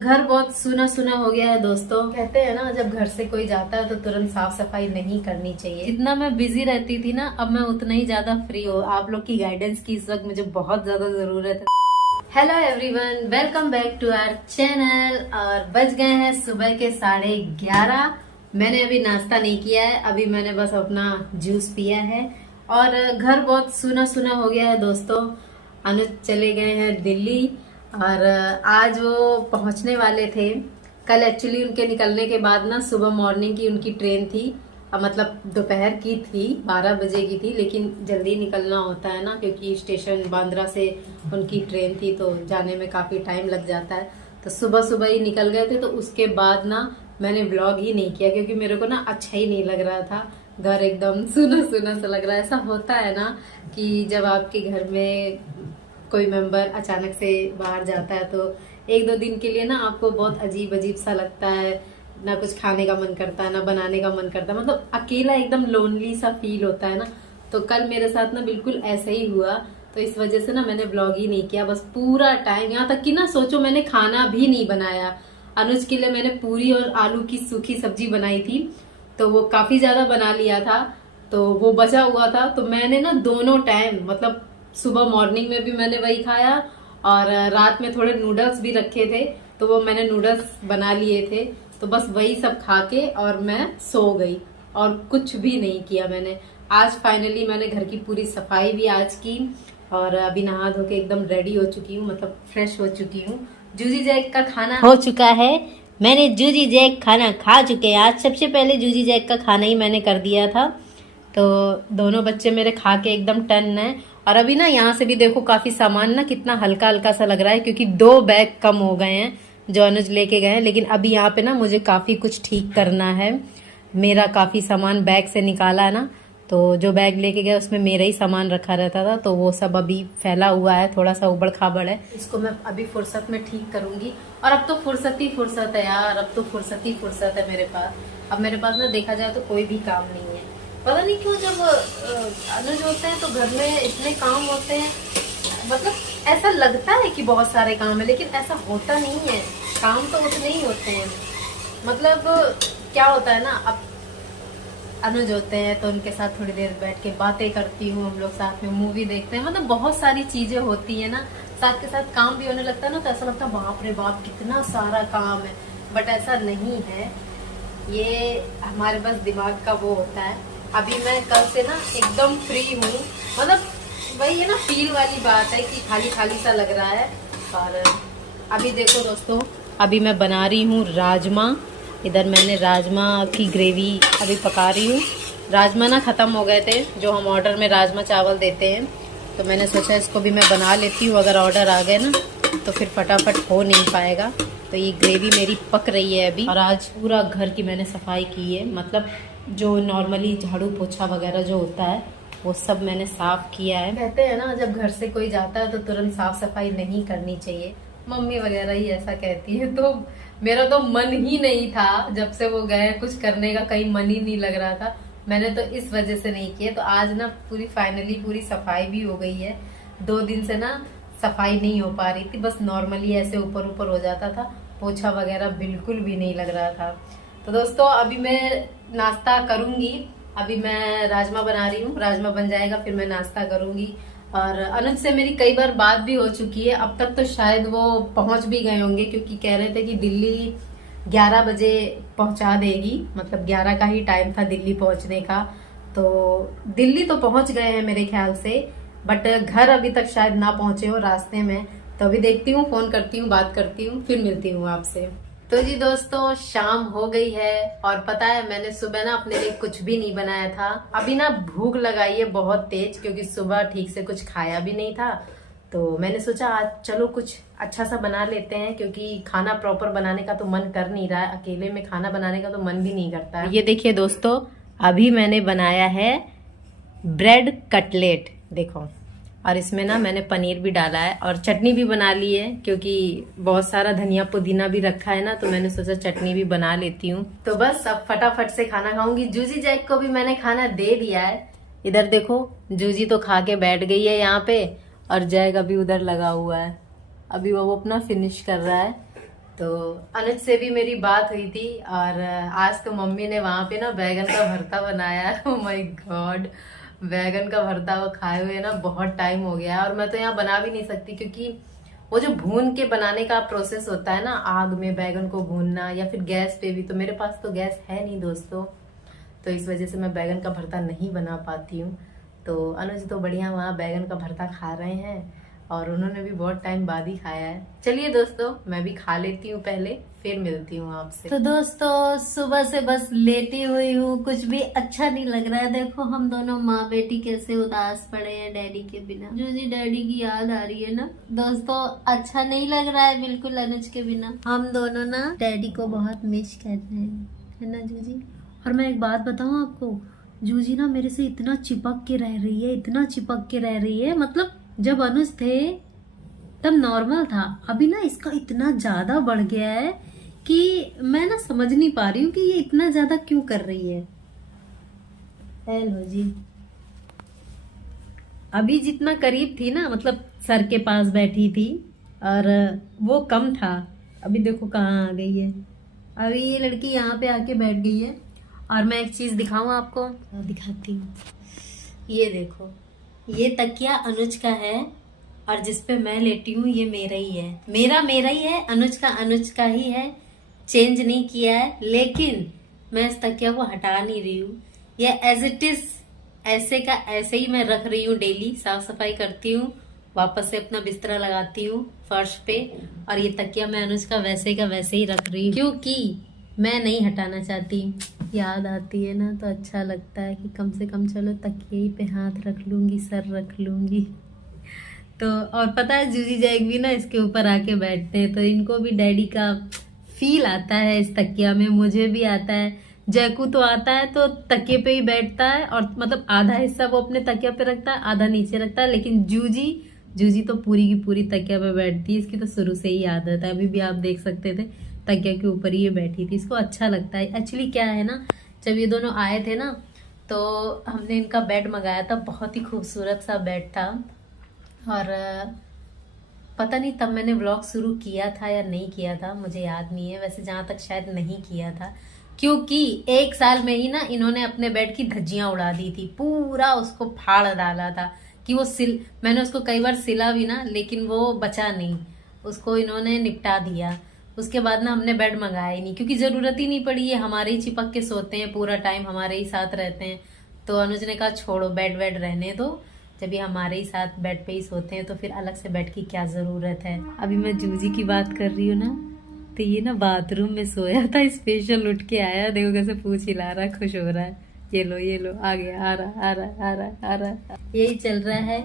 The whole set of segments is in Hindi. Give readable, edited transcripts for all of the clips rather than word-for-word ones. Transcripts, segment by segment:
घर बहुत सूना सूना हो गया है दोस्तों। कहते हैं ना, जब घर से कोई जाता है तो तुरंत साफ सफाई नहीं करनी चाहिए। जितना मैं बिजी रहती थी ना, अब मैं उतना ही ज्यादा फ्री हूँ। आप लोग की गाइडेंस की इस वक्त मुझे बहुत ज्यादा जरूरत है। Hello everyone, welcome back to our channel. और बज गए हैं सुबह के 11:30। मैंने अभी नाश्ता नहीं किया है, अभी मैंने बस अपना जूस पिया है। और घर बहुत सूना सूना हो गया है दोस्तों। अनुज चले गए हैं दिल्ली और आज वो पहुंचने वाले थे। कल एक्चुअली उनके निकलने के बाद ना, सुबह मॉर्निंग की उनकी ट्रेन थी। मतलब दोपहर की थी, 12 बजे की थी, लेकिन जल्दी निकलना होता है ना, क्योंकि स्टेशन बांद्रा से उनकी ट्रेन थी तो जाने में काफी टाइम लग जाता है। तो सुबह सुबह ही निकल गए थे। तो उसके बाद ना मैंने व्लॉग ही नहीं किया, क्योंकि मेरे को ना अच्छा ही नहीं लग रहा था। घर एकदम सुना सुना सा लग रहा है। ऐसा होता है ना कि जब आपके घर में कोई मेंबर अचानक से बाहर जाता है तो एक दो दिन के लिए ना आपको बहुत अजीब अजीब सा लगता है। ना कुछ खाने का मन करता है, ना बनाने का मन करता है। मतलब अकेला एकदम लोनली सा फील होता है ना। तो कल मेरे साथ ना बिल्कुल ऐसा ही हुआ। तो इस वजह से ना मैंने ब्लॉग ही नहीं किया। बस पूरा टाइम, यहाँ तक कि ना सोचो मैंने खाना भी नहीं बनाया। अनुज के लिए मैंने पूरी और आलू की सूखी सब्जी बनाई थी, तो वो काफी ज्यादा बना लिया था। तो वो बचा हुआ था, तो मैंने ना दोनों टाइम, मतलब सुबह मॉर्निंग में भी मैंने वही खाया और रात में थोड़े नूडल्स भी रखे थे, तो वो मैंने नूडल्स बना लिए थे। तो बस वही सब खा के और मैं सो गई और कुछ भी नहीं किया मैंने। आज फाइनली मैंने घर की पूरी सफाई भी आज की और अभी नहा धो के एकदम रेडी हो चुकी हूँ, मतलब फ्रेश हो चुकी हूँ। जूजी जैक का खाना हो चुका है। मैंने जूजी जैक खाना खा चुके हैं। आज सबसे पहले जूजी जैक का खाना ही मैंने कर दिया था। तो दोनों बच्चे मेरे खा के एकदम टन है। और अभी ना यहाँ से भी देखो, काफी सामान ना कितना हल्का हल्का सा लग रहा है, क्योंकि 2 बैग कम हो गए हैं जो अनुज लेके गए हैं। लेकिन अभी यहाँ पे ना मुझे काफी कुछ ठीक करना है। मेरा काफी सामान बैग से निकाला है ना, तो जो बैग लेके गए उसमें मेरा ही सामान रखा रहता था, तो वो सब अभी फैला हुआ है, थोड़ा सा उबड़ खाबड़ है। इसको मैं अभी फुर्सत में ठीक करूंगी। और अब तो फुर्सत ही फुर्सत है यार, अब तो फुर्सत ही फुर्सत है मेरे पास। अब मेरे पास ना देखा जाए तो कोई भी काम नहीं है। पता नहीं क्यों, जब अनुज होते हैं तो घर में इतने काम होते हैं। मतलब ऐसा लगता है कि बहुत सारे काम है, लेकिन ऐसा होता नहीं है। काम तो उतने ही होते हैं। मतलब क्या होता है ना, अब अनुज होते हैं तो उनके साथ थोड़ी देर बैठ के बातें करती हूँ, हम लोग साथ में मूवी देखते हैं। मतलब बहुत सारी चीजें होती है ना, साथ के साथ काम भी होने लगता है ना, तो ऐसा लगता है बाप रे बाप कितना सारा काम है। बट ऐसा नहीं है, ये हमारे बस दिमाग का वो होता है। अभी मैं कल से ना एकदम फ्री हूँ। मतलब वही है ना, फील वाली बात है कि खाली खाली सा लग रहा है। और अभी देखो दोस्तों, अभी मैं बना रही हूँ राजमा। इधर मैंने राजमा की ग्रेवी अभी पका रही हूँ। राजमा ना खत्म हो गए थे, जो हम ऑर्डर में राजमा चावल देते हैं, तो मैंने सोचा इसको भी मैं बना लेती हूँ। अगर ऑर्डर आ गए ना तो फिर फटाफट हो नहीं पाएगा। तो ये ग्रेवी मेरी पक रही है अभी। और आज पूरा घर की मैंने सफाई की है। मतलब जो नॉर्मली झाड़ू पोछा वगैरह जो होता है वो सब मैंने साफ किया है। कहते हैं ना, जब घर से कोई जाता है तो तुरंत साफ सफाई नहीं करनी चाहिए। मम्मी वगैरह ही ऐसा कहती है। तो मेरा तो मन ही नहीं था जब से वो गए, कुछ करने का कहीं मन ही नहीं लग रहा था। मैंने तो इस वजह से नहीं किया। तो आज ना पूरी फाइनली पूरी सफाई भी हो गई है। 2 दिन से ना सफाई नहीं हो पा रही थी, बस नॉर्मली ऐसे ऊपर ऊपर हो जाता था। पोछा वगैरह बिल्कुल भी नहीं लग रहा था। तो दोस्तों अभी मैं नाश्ता करूंगी। अभी मैं राजमा बना रही हूँ, राजमा बन जाएगा फिर मैं नाश्ता करूंगी। और अनुज से मेरी कई बार बात भी हो चुकी है। अब तक तो शायद वो पहुंच भी गए होंगे, क्योंकि कह रहे थे कि दिल्ली 11 बजे पहुंचा देगी। मतलब 11 का ही टाइम था दिल्ली पहुंचने का। तो दिल्ली तो पहुंच गए हैं मेरे ख्याल से, बट घर अभी तक शायद ना पहुंचे हो, रास्ते में। तो अभी देखती हूँ, फोन करती हूँ, बात करती हूँ, फिर मिलती हूँ आपसे। तो जी दोस्तों, शाम हो गई है और पता है मैंने सुबह ना अपने लिए कुछ भी नहीं बनाया था। अभी ना भूख लगाई है बहुत तेज, क्योंकि सुबह ठीक से कुछ खाया भी नहीं था। तो मैंने सोचा आज चलो कुछ अच्छा सा बना लेते हैं, क्योंकि खाना प्रॉपर बनाने का तो मन कर नहीं रहा है। अकेले में खाना बनाने का तो मन भी नहीं करता है। ये देखिए दोस्तों, अभी मैंने बनाया है ब्रेड कटलेट, देखो। और इसमें ना मैंने पनीर भी डाला है और चटनी भी बना ली है, क्योंकि बहुत सारा धनिया पुदीना भी रखा है ना, तो मैंने सोचा चटनी भी बना लेती हूँ। तो बस अब फटाफट से खाना खाऊंगी। जूजी जैक को भी मैंने खाना दे दिया है। इधर देखो, जूजी तो खा के बैठ गई है यहाँ पे, और जैक अभी उधर लगा हुआ है। अभी वो अपना फिनिश कर रहा है। तो अनुज से भी मेरी बात हुई थी और आज तो मम्मी ने वहां पे ना बैगन का भरता बनाया। ओह माय गॉड, बैगन का भरता वो खाए हुए ना बहुत टाइम हो गया है और मैं तो यहाँ बना भी नहीं सकती क्योंकि वो जो भून के बनाने का प्रोसेस होता है ना, आग में बैगन को भूनना या फिर गैस पे भी, तो मेरे पास तो गैस है नहीं दोस्तों, तो इस वजह से मैं बैगन का भरता नहीं बना पाती हूँ। तो अनुज तो बढ़िया वहाँ बैगन का भरता खा रहे हैं और उन्होंने भी बहुत टाइम बाद ही खाया है। चलिए दोस्तों, मैं भी खा लेती हूँ पहले, फिर मिलती हूँ आपसे। तो दोस्तों सुबह से बस लेटी हुई हूँ, कुछ भी अच्छा नहीं लग रहा है। देखो हम दोनों माँ बेटी कैसे उदास पड़े हैं डैडी के बिना। जूजी डैडी की याद आ रही है ना दोस्तों, अच्छा नहीं लग रहा है बिल्कुल अनुज के बिना। हम दोनों ना डैडी को बहुत मिस कर रहे हैं, है ना जूजी। और मैं एक बात बताऊँ आपको, जूजी ना मेरे से इतना चिपक के रह रही है, इतना चिपक के रह रही है, मतलब जब अनुज थे तब नॉर्मल था, अभी ना इसका इतना ज्यादा बढ़ गया है कि मैं ना समझ नहीं पा रही हूँ कि ये इतना ज्यादा क्यों कर रही है। हेलो जी, अभी जितना करीब थी ना, मतलब सर के पास बैठी थी और वो कम था, अभी देखो कहाँ आ गई है। अभी ये लड़की यहाँ पे आके बैठ गई है। और मैं एक चीज दिखाऊं आपको, दिखाती हूँ। ये देखो, ये तकिया अनुज का है और जिसपे मैं लेटी हूँ ये मेरा ही है, मेरा ही है, अनुज का ही है, चेंज नहीं किया है। लेकिन मैं इस तकिया को हटा नहीं रही हूँ, ये एज इट इज ऐसे का ऐसे ही मैं रख रही हूँ। डेली साफ सफाई करती हूँ, वापस से अपना बिस्तरा लगाती हूँ फर्श पे, और ये तकिया मैं अनुज का वैसे का वैसे ही रख रही हूँ क्योंकि मैं नहीं हटाना चाहती। याद आती है ना तो अच्छा लगता है कि कम से कम चलो तकिए पे हाथ रख लूंगी, सर रख लूंगी। तो और पता है जूजी जैक भी ना इसके ऊपर आके बैठते हैं, तो इनको भी डैडी का फील आता है इस तकिया में, मुझे भी आता है। जैकू तो आता है तो तकिए पे ही बैठता है और मतलब आधा हिस्सा वो अपने तकिया पे रखता है, आधा नीचे रखता है। लेकिन जूजी तो पूरी की पूरी तकिया पे बैठती है, इसकी तो शुरू से ही आदत है। अभी भी आप देख सकते थे तकिया के ऊपर ही ये बैठी थी, इसको अच्छा लगता है। एक्चुअली क्या है ना, जब ये दोनों आए थे ना तो हमने इनका बेड मंगाया था, बहुत ही खूबसूरत सा बेड था। और पता नहीं तब मैंने व्लॉग शुरू किया था या नहीं किया था, मुझे याद नहीं है, वैसे जहां तक शायद नहीं किया था क्योंकि 1 साल में ही ना इन्होंने अपने बेड की धज्जियां उड़ा दी थी, पूरा उसको फाड़ डाला था कि वो मैंने उसको कई बार सिला भी ना, लेकिन वो बचा नहीं, उसको इन्होंने निपटा दिया। उसके बाद ना हमने बेड मंगाया ही नहीं क्योंकि जरूरत ही नहीं पड़ी, ये हमारे ही चिपक के सोते हैं, पूरा टाइम हमारे ही साथ रहते हैं। तो अनुज ने कहा छोड़ो बेड वेड रहने दो, जब ये हमारे ही साथ बेड पे ही सोते हैं तो फिर अलग से बेड की क्या जरूरत है। अभी मैं जूजी की बात कर रही हूँ ना, तो ये ना बाथरूम में सोया था, स्पेशल उठ के आया, देखो कैसे पूछ हिला रहा है, खुश हो रहा है। ये लो आ गया, आ रहा, यही चल रहा है।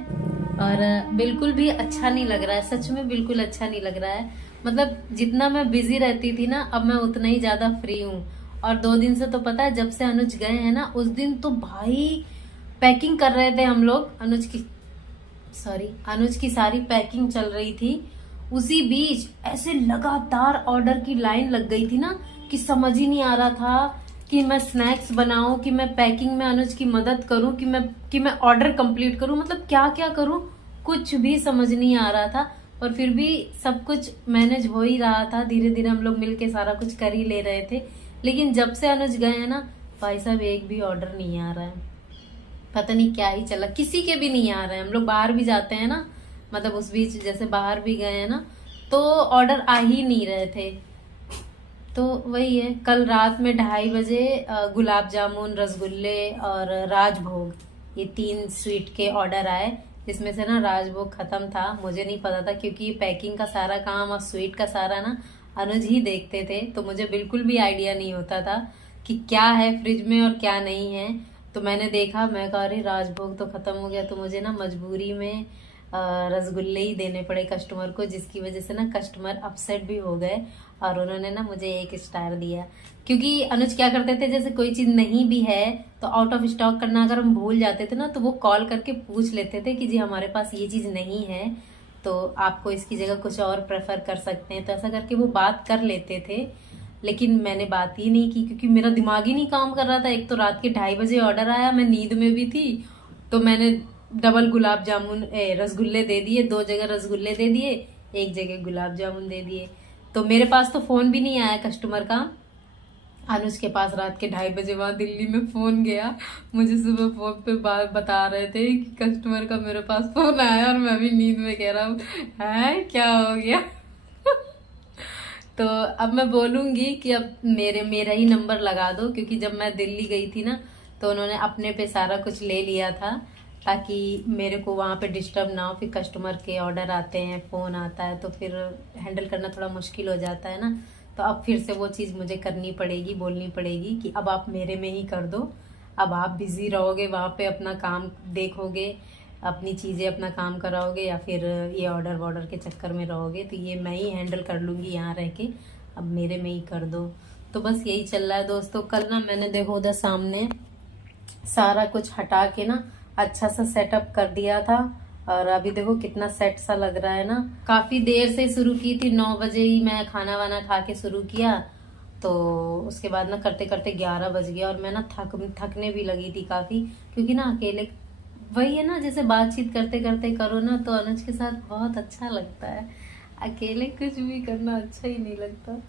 और बिल्कुल भी अच्छा नहीं लग रहा है, सच में बिल्कुल अच्छा नहीं लग रहा है। मतलब जितना मैं बिजी रहती थी ना, अब मैं उतना ही ज्यादा फ्री हूँ। और 2 दिन से तो पता है, जब से अनुज गए हैं ना, उस दिन तो भाई पैकिंग कर रहे थे हम लोग, अनुज की सारी पैकिंग चल रही थी। उसी बीच ऐसे लगातार ऑर्डर की लाइन लग गई थी ना कि समझ ही नहीं आ रहा था कि मैं स्नैक्स बनाऊं, कि मैं पैकिंग में अनुज की मदद करूं, कि मैं ऑर्डर कंप्लीट करूं, मतलब क्या क्या करूं, कुछ भी समझ नहीं आ रहा था। और फिर भी सब कुछ मैनेज हो ही रहा था, धीरे धीरे हम लोग मिलके सारा कुछ कर ही ले रहे थे। लेकिन जब से अनुज गए हैं ना भाई साहब, एक भी ऑर्डर नहीं आ रहा है, पता नहीं क्या ही चला, किसी के भी नहीं आ रहे हैं। हम लोग बाहर भी जाते हैं ना, मतलब उस बीच जैसे बाहर भी गए हैं ना, तो ऑर्डर आ ही नहीं रहे थे। तो वही है, कल रात में 2:30 बजे गुलाब जामुन, रसगुल्ले और राजभोग, ये 3 स्वीट के ऑर्डर आए, जिसमें से ना राजभोग खत्म था। मुझे नहीं पता था क्योंकि पैकिंग का सारा काम और स्वीट का सारा ना अनुज ही देखते थे, तो मुझे बिल्कुल भी आइडिया नहीं होता था कि क्या है फ्रिज में और क्या नहीं है। तो मैंने देखा, मैं कहा अरे राजभोग तो खत्म हो गया, तो मुझे ना मजबूरी में रसगुल्ले ही देने पड़े कस्टमर को, जिसकी वजह से ना कस्टमर अपसेट भी हो गए और उन्होंने ना मुझे 1 स्टार दिया। क्योंकि अनुज क्या करते थे, जैसे कोई चीज नहीं भी है तो आउट ऑफ स्टॉक करना अगर हम भूल जाते थे ना, तो वो कॉल करके पूछ लेते थे कि जी हमारे पास ये चीज नहीं है, तो आपको इसकी जगह कुछ और प्रेफर कर सकते हैं। तो ऐसा करके वो बात कर लेते थे, लेकिन मैंने बात ही नहीं की क्योंकि मेरा दिमाग ही नहीं काम कर रहा था। एक तो रात के 2:30 बजे ऑर्डर आया, मैं नींद में भी थी, तो मैंने डबल गुलाब जामुन रसगुल्ले दे दिए, 2 जगह रसगुल्ले दे दिए, 1 जगह गुलाब जामुन दे दिए। तो मेरे पास तो फोन भी नहीं आया कस्टमर का। अनुज के पास रात के 2:30 बजे वहां दिल्ली में फोन गया। मुझे सुबह फोन पे बात बता रहे थे कि कस्टमर का मेरे पास फोन आया, और मैं भी नींद में कह रहा हूँ है क्या हो गया। तो अब मैं बोलूंगी कि अब मेरा ही नंबर लगा दो, क्योंकि जब मैं दिल्ली गई थी ना तो उन्होंने अपने पे सारा कुछ ले लिया था, ताकि मेरे को वहां पे डिस्टर्ब ना हो। फिर कस्टमर के ऑर्डर आते हैं, फोन आता है, तो फिर हैंडल करना थोड़ा मुश्किल हो जाता है ना। तो अब फिर से वो चीज़ मुझे करनी पड़ेगी, बोलनी पड़ेगी कि अब आप मेरे में ही कर दो। अब आप बिजी रहोगे वहाँ पे, अपना काम देखोगे, अपनी चीज़ें अपना काम कराओगे, या फिर ये ऑर्डर वॉर्डर के चक्कर में रहोगे। तो ये मैं ही हैंडल कर लूँगी यहाँ रह के, अब मेरे में ही कर दो। तो बस यही चल रहा है दोस्तों। कल ना मैंने देखो उधर सामने सारा कुछ हटा के ना अच्छा सा सेटअप कर दिया था, और अभी देखो कितना सेट सा लग रहा है ना। काफी देर से शुरू की थी, 9 बजे ही मैं खाना वाना खा के शुरू किया। तो उसके बाद ना करते करते 11 बज गया, और मैं ना थकने भी लगी थी काफी, क्योंकि ना अकेले वही है ना, जैसे बातचीत करते करते करो ना तो अनुज के साथ बहुत अच्छा लगता है। अकेले कुछ भी करना अच्छा ही नहीं लगता।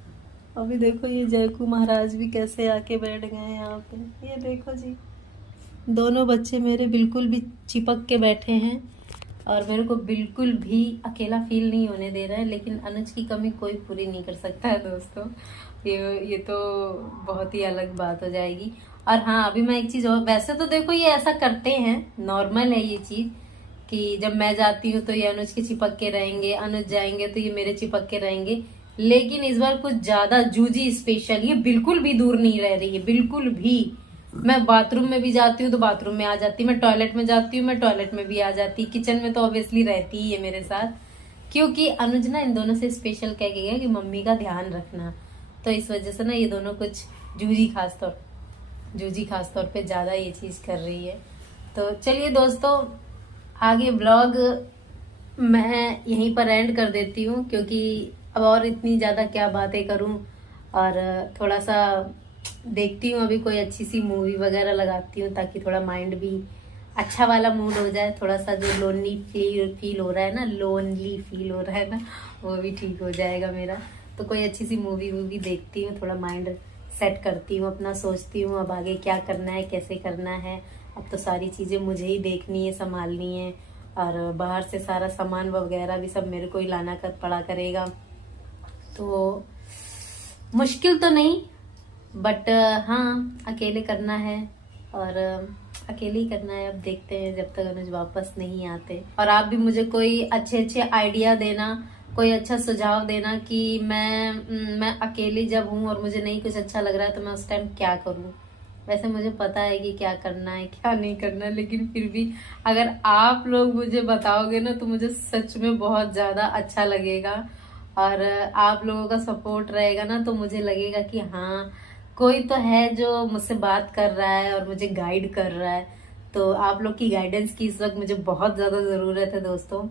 अभी देखो ये जयकू महाराज भी कैसे आके बैठ गए हैं यहाँ पे, ये देखो जी। दोनों बच्चे मेरे बिल्कुल भी चिपक के बैठे हैं, और मेरे को बिल्कुल भी अकेला फील नहीं होने दे रहा है। लेकिन अनुज की कमी कोई पूरी नहीं कर सकता है दोस्तों, ये तो बहुत ही अलग बात हो जाएगी। और हाँ, अभी मैं एक चीज और, वैसे तो देखो ये ऐसा करते हैं, नॉर्मल है ये चीज, कि जब मैं जाती हूँ तो ये अनुज के चिपक के रहेंगे, अनुज जाएंगे तो ये मेरे चिपक के रहेंगे। लेकिन इस बार कुछ ज्यादा जूजी स्पेशल, ये बिल्कुल भी दूर नहीं रह रही है, बिल्कुल भी। मैं बाथरूम में भी जाती हूँ तो बाथरूम में आ जाती, मैं टॉयलेट में जाती हूँ मैं टॉयलेट में भी आ जाती, किचन में तो ऑब्वियसली रहती ही है मेरे साथ। क्योंकि अनुज ना इन दोनों से स्पेशल कह के गया कि मम्मी का ध्यान रखना। तो इस वजह से ना ये दोनों कुछ जूजी खास तौर पे ज्यादा ये चीज कर रही है। तो चलिए दोस्तों, आगे ब्लॉग मैं यहीं पर एंड कर देती हूँ, क्योंकि अब और इतनी ज्यादा क्या बातें करूँ। और थोड़ा सा देखती हूँ अभी कोई अच्छी सी मूवी वगैरह लगाती हूँ, ताकि थोड़ा माइंड भी अच्छा वाला मूड हो जाए। थोड़ा सा जो लोनली फील हो रहा है ना, लोनली फील हो रहा है ना, वो भी ठीक हो जाएगा मेरा। तो कोई अच्छी सी मूवी वूवी देखती हूँ, थोड़ा माइंड सेट करती हूँ अपना, सोचती हूँ अब आगे क्या करना है, कैसे करना है। अब तो सारी चीज़ें मुझे ही देखनी है, संभालनी है, और बाहर से सारा सामान वगैरह भी सब मेरे को ही लाना पड़ा करेगा। तो मुश्किल तो नहीं, बट हाँ अकेले करना है, और अकेले ही करना है। अब देखते हैं जब तक अनुज वापस नहीं आते। और आप भी मुझे कोई अच्छे अच्छे आइडिया देना, कोई अच्छा सुझाव देना कि मैं अकेली जब हूँ और मुझे नहीं कुछ अच्छा लग रहा है तो मैं उस टाइम क्या करूँ। वैसे मुझे पता है कि क्या करना है क्या नहीं करना है, लेकिन फिर भी अगर आप लोग मुझे बताओगे ना तो मुझे सच में बहुत ज्यादा अच्छा लगेगा। और आप लोगों का सपोर्ट रहेगा ना तो मुझे लगेगा कि हाँ, कोई तो है जो मुझसे बात कर रहा है और मुझे गाइड कर रहा है। तो आप लोग की गाइडेंस की इस वक्त मुझे बहुत ज्यादा जरूरत है दोस्तों।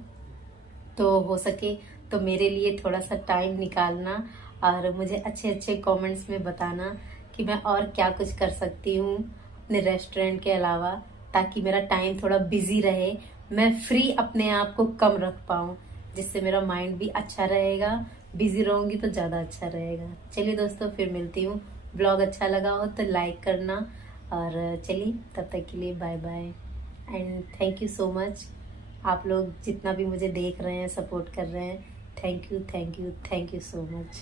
तो हो सके तो मेरे लिए थोड़ा सा टाइम निकालना, और मुझे अच्छे अच्छे कमेंट्स में बताना कि मैं और क्या कुछ कर सकती हूँ अपने रेस्टोरेंट के अलावा, ताकि मेरा टाइम थोड़ा बिजी रहे, मैं फ्री अपने आप को कम रख पाऊँ, जिससे मेरा माइंड भी अच्छा रहेगा। बिजी रहूंगी तो ज्यादा अच्छा रहेगा। चलिए दोस्तों, फिर मिलती हूँ। ब्लॉग अच्छा लगा हो तो लाइक करना, और चलिए तब तक के लिए bye bye and thank you so much. आप लोग जितना भी मुझे देख रहे हैं, सपोर्ट कर रहे हैं, थैंक यू सो मच।